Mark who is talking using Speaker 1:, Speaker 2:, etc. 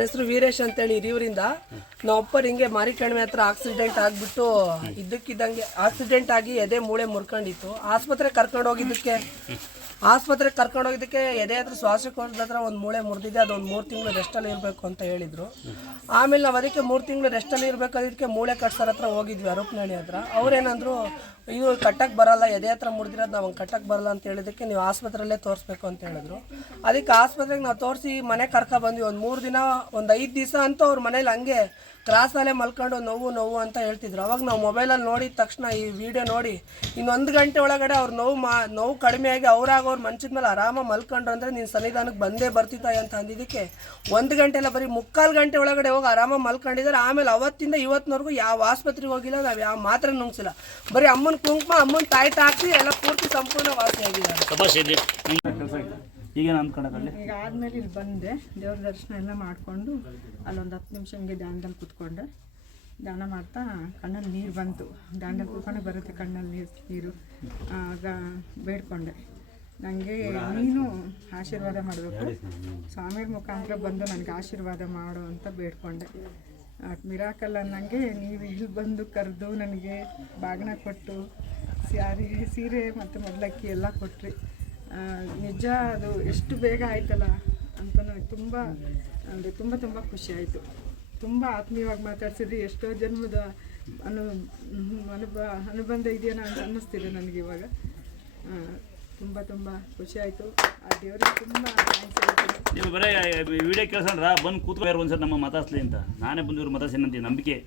Speaker 1: ಹೆಸರು ವೀರೇಶ್ ಅಂತೇಳಿ ಹಿರಿಯೂರಿಂದ. ನಮ್ಮಪ್ಪರ್ ಹಿಂಗೆ ಮಾರಿಕಣಿವೆ ಹತ್ರ ಆಕ್ಸಿಡೆಂಟ್ ಆಗ್ಬಿಟ್ಟು ಇದ್ದಕ್ಕಿದ್ದಂಗೆ ಆಕ್ಸಿಡೆಂಟ್ ಆಗಿ ಎದೆ ಮೂಳೆ ಮುರ್ಕೊಂಡಿತ್ತು. ಆಸ್ಪತ್ರೆ ಕರ್ಕೊಂಡು ಹೋಗಿದ್ದಕ್ಕೆ ಆಸ್ಪತ್ರೆಗೆ ಕರ್ಕೊಂಡು ಹೋಗಿದ್ದಕ್ಕೆ ಎದೆ ಹತ್ರ ಶ್ವಾಸಕೋಶದ ಹತ್ರ ಒಂದು ಮೂಳೆ ಮುರಿದಿದೆ, ಅದೊಂದು ಮೂರು ತಿಂಗಳು ರೆಸ್ಟಲ್ಲಿ ಇರಬೇಕು ಅಂತ ಹೇಳಿದರು. ಆಮೇಲೆ ನಾವು ಅದಕ್ಕೆ ಮೂರು ತಿಂಗಳು ರೆಸ್ಟಲ್ಲಿ ಇರಬೇಕಾದಿದ್ದಕ್ಕೆ ಮೂಳೆ ಕಟ್ಸೋರ ಹತ್ರ ಹೋಗಿದ್ವಿ ಅರೂಪ್ನಹಳ್ಳಿ ಹತ್ರ. ಅವ್ರೇನಂದ್ರು, ಇದು ಕಟ್ಟಕ್ಕೆ ಬರಲ್ಲ, ಎದೆ ಹತ್ರ ಮುರಿದಿರೋದು ನಾವು ಕಟ್ಟಕ್ಕೆ ಬರಲ್ಲ ಅಂತ ಹೇಳಿದಕ್ಕೆ ನೀವು ಆಸ್ಪತ್ರೆಯಲ್ಲೇ ತೋರಿಸ್ಬೇಕು ಅಂತ ಹೇಳಿದ್ರು. ಅದಕ್ಕೆ ಆಸ್ಪತ್ರೆಗೆ ನಾವು ತೋರಿಸಿ ಮನೆ ಕರ್ಕೊ ಬಂದ್ವಿ. ಒಂದು ಮೂರು ದಿನ, ಒಂದು ಐದು ದಿವಸ ಅಂತೂ ಅವ್ರ ಮನೇಲಿ ಹಂಗೆ ಕ್ರಾಸಲ್ಲೇ ಮಲ್ಕೊಂಡು ನೋವು ನೋವು ಅಂತ ಹೇಳ್ತಿದ್ರು. ಅವಾಗ ನಾವು ಮೊಬೈಲಲ್ಲಿ ನೋಡಿದ ತಕ್ಷಣ ಈ ವಿಡಿಯೋ ನೋಡಿ ಇನ್ನೊಂದು ಗಂಟೆ ಒಳಗಡೆ ಅವ್ರ ನೋವು ಮಾ ನೋವು ಕಡಿಮೆಯಾಗಿ ಅವ್ರಾಗ ಅವ್ರ ಮಂಚದ ಮೇಲೆ ಆರಾಮಾಗಿ ಮಲ್ಕೊಂಡ್ರು ಅಂದರೆ ನೀನು ಸನ್ನಿಧಾನಕ್ಕೆ ಬಂದೇ ಬರ್ತಿದ್ದಾಯ ಅಂತ ಅಂದಿದ್ದಕ್ಕೆ ಒಂದು ಗಂಟೆ ಎಲ್ಲ ಬರೀ ಮುಕ್ಕಾಲು ಗಂಟೆ ಒಳಗಡೆ ಹೋಗಿ ಆರಾಮಾಗಿ ಮಲ್ಕೊಂಡಿದ್ದಾರೆ. ಆಮೇಲೆ ಅವತ್ತಿಂದ ಇವತ್ತಿನವರೆಗೂ ಯಾವ ಆಸ್ಪತ್ರೆಗೆ ಹೋಗಿಲ್ಲ ನಾವು ಯಾವ ಮಾತ್ರ ನುಂಗ್ಸಿಲ್ಲ. ಬರೀ ಅಮ್ಮನ ಕುಂಕುಮ ಅಮ್ಮನ ತಾಯಿ ತಾಕಿ ಎಲ್ಲ ಪೂರ್ತಿ ಸಂಪೂರ್ಣ ವಾಸಿಯಾಗಿದ್ದಾರೆ
Speaker 2: ಈಗೇನು ಅಂದ್ಕೊಂಡಲ್ಲಿ
Speaker 3: ಈಗ ಆದಮೇಲೆ ಇಲ್ಲಿ ಬಂದೆ. ದೇವ್ರ ದರ್ಶನ ಎಲ್ಲ ಮಾಡಿಕೊಂಡು ಅಲ್ಲೊಂದು ಹತ್ತು ನಿಮಿಷ ಹಿಂಗೆ ಧ್ಯಾನದಲ್ಲಿ ಕೂತ್ಕೊಂಡೆ. ಧ್ಯಾನ ಮಾಡ್ತಾ ಕಣ್ಣಲ್ಲಿ ನೀರು ಬಂತು. ದಾಂಡಲ್ಲಿ ಕೂತ್ಕೊಂಡೆ, ಬರುತ್ತೆ ಕಣ್ಣಲ್ಲಿ ನೀರು ನೀರು. ಆಗ ಬೇಡ್ಕೊಂಡೆ. ನನಗೆ ನೀನು ಆಶೀರ್ವಾದ ಮಾಡಬೇಕು. ಸ್ವಾಮಿಯ ಮುಖಾಂತರ ಬಂದು ನನಗೆ ಆಶೀರ್ವಾದ ಮಾಡು ಅಂತ ಬೇಡ್ಕೊಂಡೆ. ಮಿರಾಕಲ್ ಅನ್ನಂಗೆ ನೀವು ಇಲ್ಲಿ ಬಂದು ಕರೆದು ನನಗೆ ಬಾಗಿನ ಕೊಟ್ಟು, ಸ್ಯಾರಿ, ಸೀರೆ ಮತ್ತು ಮೊದಲಕ್ಕಿ ಎಲ್ಲ ಕೊಟ್ರಿ. ನಿಜ ಅದು ಎಷ್ಟು ಬೇಗ ಆಯ್ತಲ್ಲ ಅಂತ ನನಗೆ ತುಂಬ, ಅಂದರೆ ತುಂಬ ತುಂಬ ಖುಷಿ ಆಯಿತು. ತುಂಬ ಆತ್ಮೀಯವಾಗಿ ಮಾತಾಡ್ಸಿದ್ರಿ. ಎಷ್ಟೋ ಜನ್ಮದ ಅನು ಅನುಬ ಅನುಬಂಧ ಇದೆಯೋ ಅಂತ ಅನ್ನಿಸ್ತಿದೆ ನನಗೆ ಇವಾಗ. ತುಂಬ ತುಂಬ ಖುಷಿ ಆಯಿತು. ಆ ದೇವರಿಗೆ ತುಂಬ
Speaker 2: ನೀವು ಬರೀ ವಿಡಿಯೋ ಕೇಳ್ಸಂದ್ರ ಬಂದು ಕೂತ್ಕೊಂಡು ಒಂದ್ಸರಿ ನಮ್ಮ ಮಾತಾಡ್ಸ್ಲಿ ಅಂತ. ನಾನೇ ಬಂದಿರೋ ಮಾತಾಡ್ಸೇನಂತ ನಂಬಿಕೆ.